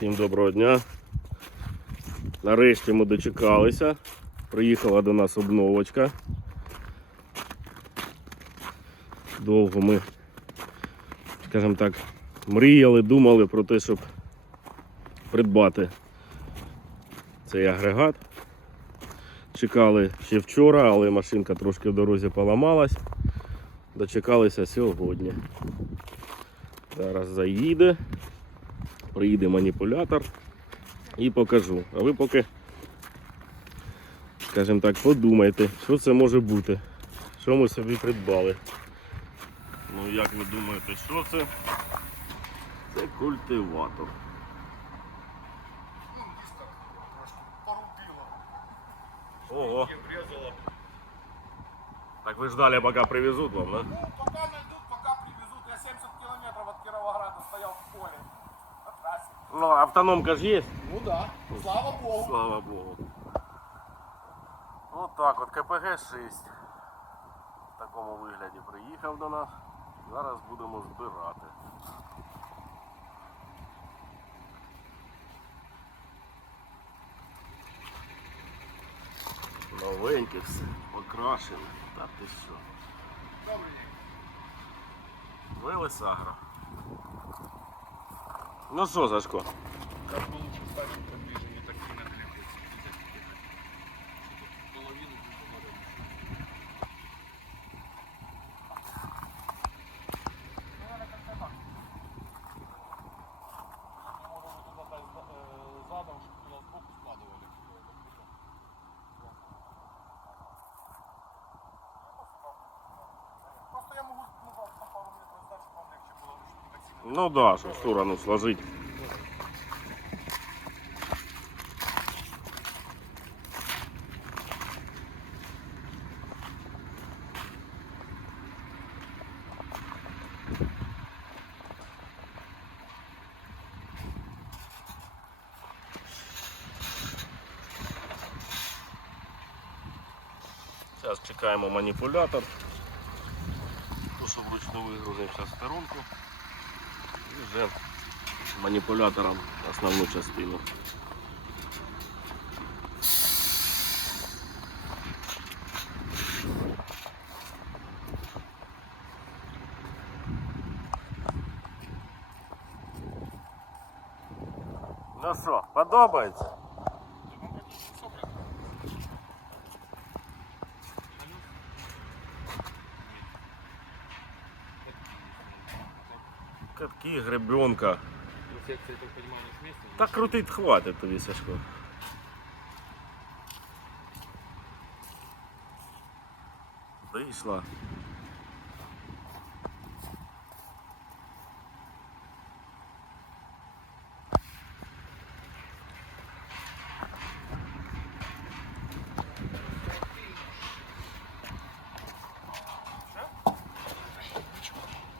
Всім доброго дня. Нарешті ми дочекалися. Приїхала до нас обновочка. Довго ми, скажімо так, мріяли, думали про те, щоб придбати цей агрегат. Чекали ще вчора, але машинка трошки в дорозі поламалась. Дочекалися сьогодні. Зараз заїде, приїде маніпулятор і покажу. А ви поки, скажімо так, подумайте, що це може бути, що ми собі придбали. Ну як ви думаєте, що це? Це культиватор. Ого. Так ви ждали, поки привезуть вам, да? Ну, пока найдут, пока привезут. Я 70 километров от Кировограда стоял в поле. На трассе. Ну, автономка ж є. Ну да, слава богу. Слава Богу. От так от КПГ-6 в такому вигляді приїхав до нас. Зараз будемо збирати. Новеньке все, покрашене. Та ти що? Велес Агро. Ну що, Сашко? Ну да, щоб в сторону сложить. Зараз чекаємо маніпулятор. То, що вручну вигрузимо зараз сторонку. І вже маніпулятором основну частину. Ну що, подобається? Ну, секция, я так понимаю, не вместе? Так крутить хватить тобі, Сашко. Вийшла.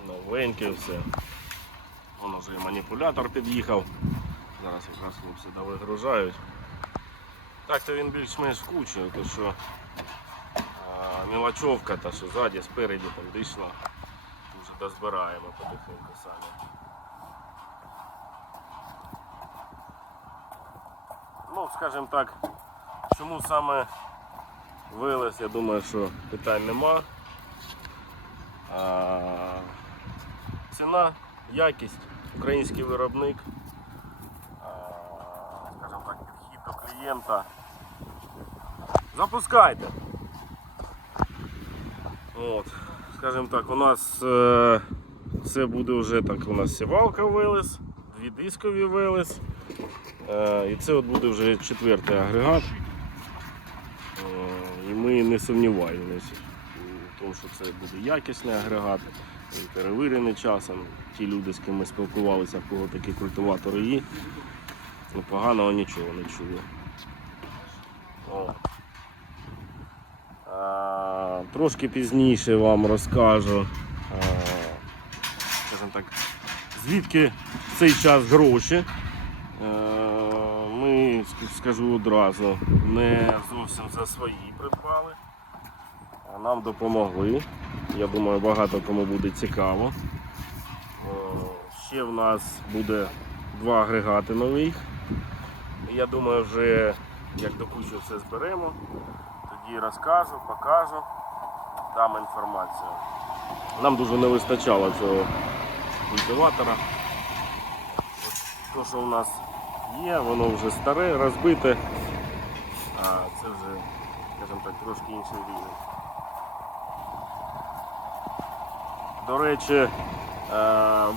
Новеньке все. Маніпулятор під'їхав. Зараз якраз хлопці довигружають. Так то він більш-менш кучний, то що а, мелочовка, та що ззаді, спереді там дійшла. Вже дозбираємо потихеньку самі. Ну, скажімо так, чому саме вилез, я думаю, що питань нема. А, ціна, якість, український виробник, скажімо так, підхід до клієнта. Запускайте. От, скажімо так, у нас е, це буде вже так, у нас сівалка вилез, дві дискові вилез. Е, і це от буде вже четвертий агрегат. Е, і ми не сумніваємося в тому, що це буде якісний агрегат. Перевірений часом. Ті люди, з ким ми спілкувалися, в кого такі культиватори є, ну, поганого нічого не чули. О. А, трошки пізніше вам розкажу, скажімо так, звідки в цей час гроші. Е, Ми, скажу одразу, не зовсім за свої придбали. А Нам допомогли. Я думаю, багато кому буде цікаво. Ще в нас буде два агрегати нових. Я думаю, вже як до кучі все зберемо, тоді розкажу, покажу, дам інформацію. Нам дуже не вистачало цього культиватора. Те, що у нас є, воно вже старе, розбите, а це вже, скажімо так, трошки інший рівень. До речі, е,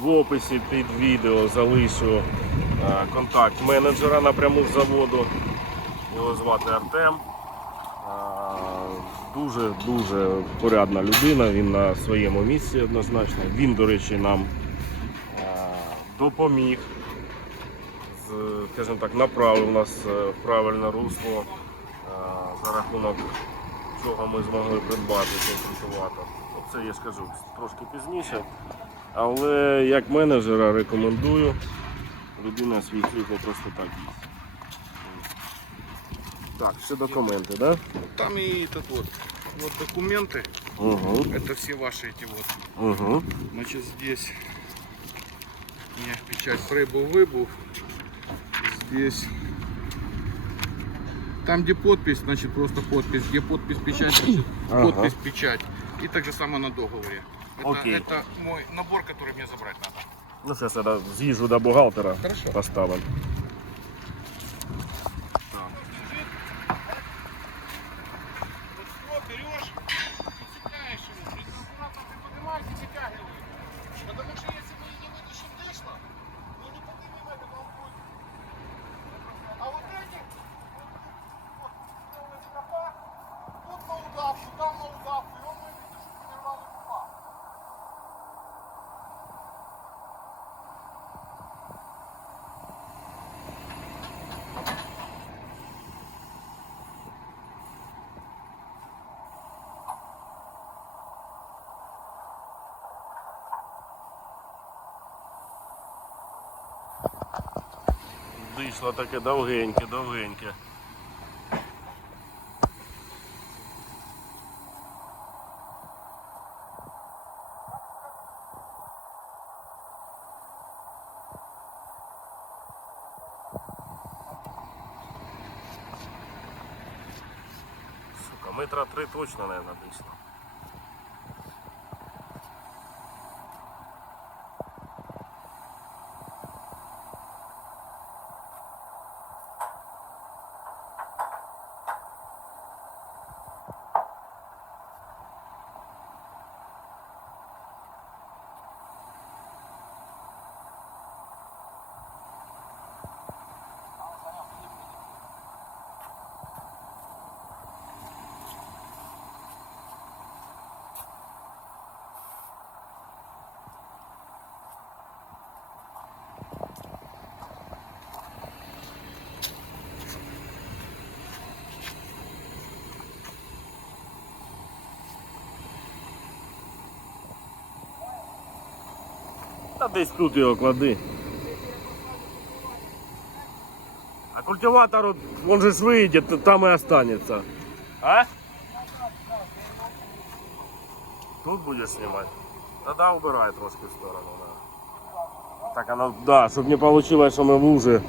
в описі під відео залишу е, контакт менеджера напряму з заводу. Його звати Артем. Дуже-дуже порядна людина, він на своєму місці однозначно. Він, до речі, нам е, допоміг, скажімо так, направив нас в правильне русло, за рахунок чого ми змогли придбати цей Це я скажу трошки пізніше. Але як менеджера рекомендую, людина свій хліб не просто так їсть. Так, ще документи, так? Там и этот вот, вот документы, Да? Угу. это все ваши эти вот. Угу. Значит, здесь у меня печать прибыл-выбыл. Здесь там, где подпись, значит просто подпись. Где подпись, печать, значит Ага. подпись, печать. И так же самое на договоре. Это, Окей. это мой набор, который мне забрать надо. Ну, зараз я з'їжджу до бухгалтера, Хорошо. поставимо. Дишло таке довгеньке, довгеньке. Сука, метра три точно, наверное, дишло. Та десь тут його клади. А культиватор, от, он же ж вийде, то там і останеться. А? Тут будеш знімати? Тоді убирай трошки в сторону, да. Так оно, да, щоб не получилось, що ми в лужі.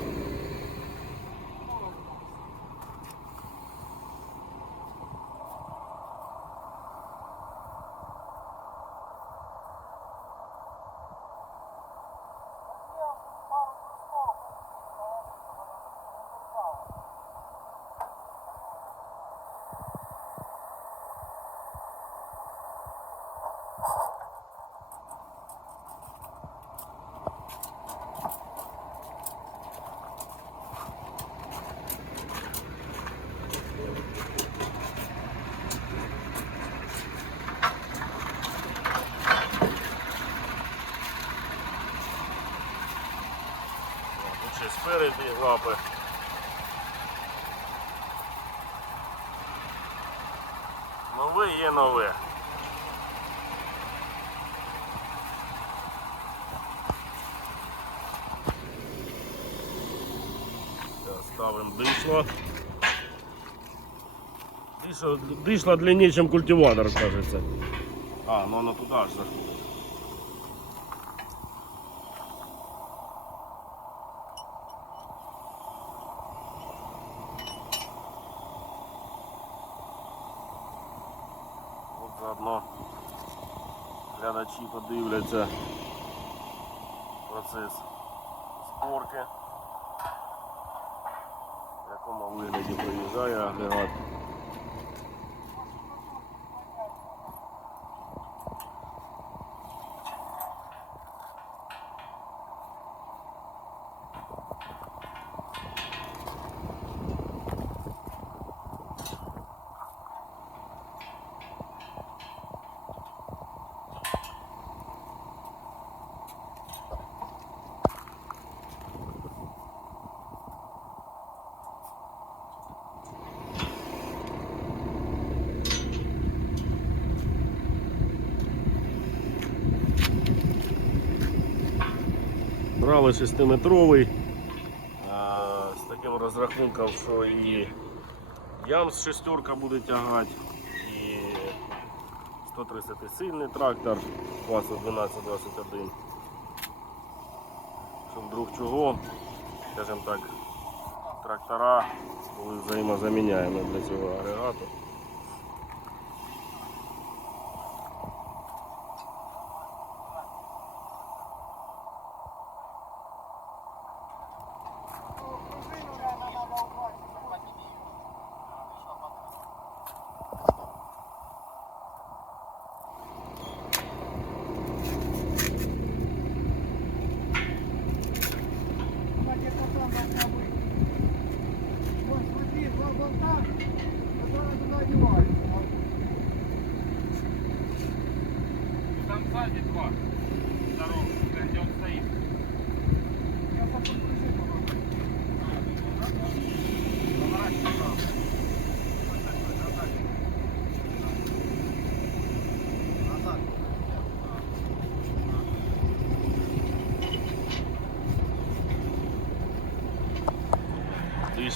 Ще спереді лапи. Нове є нове. Ставимо дишло. Дишло, дишло длиннее, чем культиватор, кажется. А, ну оно туда же заодно глядачі подивляться процес зборки, в якому вигляді приїжджає агрегат. Брали 6-метровий е, з таким розрахунком, що і ямс шестерка буде тягати, і 130 сильний трактор класу 1221. Щоб вдруг чого, скажімо так, трактора були взаємозаміняємо для цього агрегату.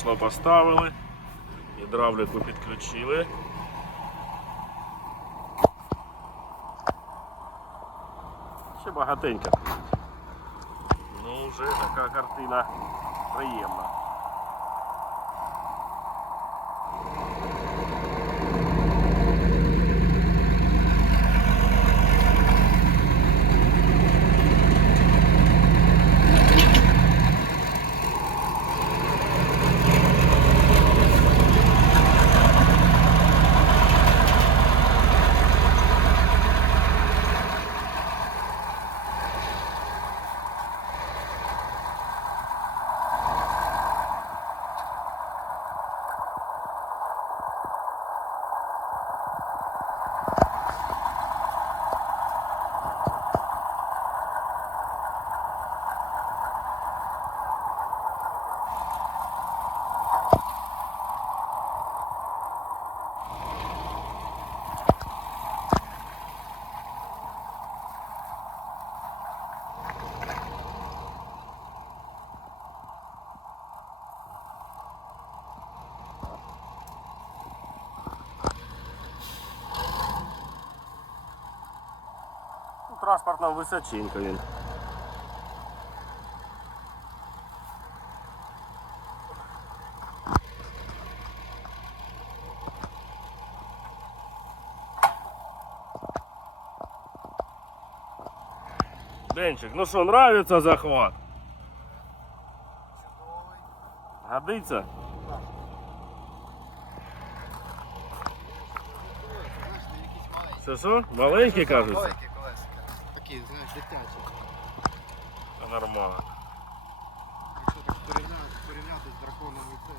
Дійсно поставили, гідравліку підключили. Ще багатенько. Ну, вже така картина приємна. Транспортна височинка він. Денчик, ну що, нравится захват? Годиться? Це що? Маленький кажуть? Такі, знаєш, дитячі. Нормально. Якщо так порівняти, порівняти з драконом і це.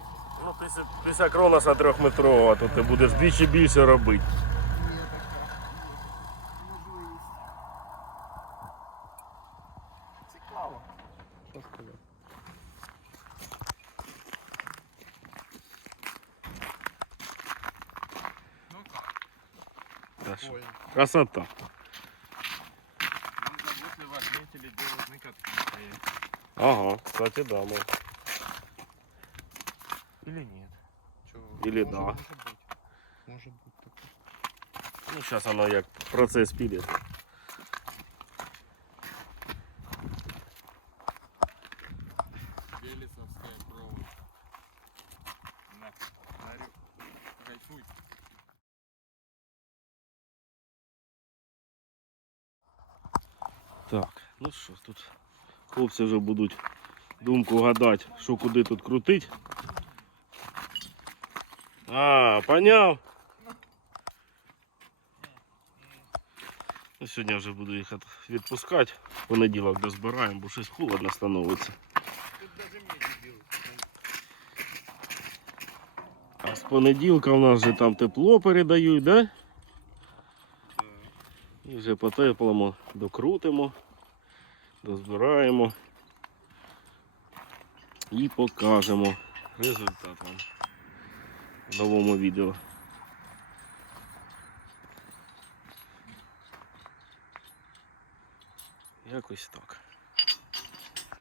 Ну, після, після кроноса трьохметрового, то ти будеш двічі більше робити. Є така можливість. Цікаво. Що сказати? Ну. Красота. Ага, кстати, да, мол. Или нет? Чего? Или может, да. Может быть. Может быть такое. Ну, сейчас она как процесс пилит. Велесовская Так, ну что, тут хлопці вже будуть думку гадати, що куди тут крутить. А, поняв. Ну, сьогодні вже буду їх відпускати. Понеділок дозбираємо, бо щось холодно становиться. А з понеділка у нас вже там тепло передають, да? І вже по теплому докрутимо, дозбираємо і покажемо результат вам в новому відео. Якось так.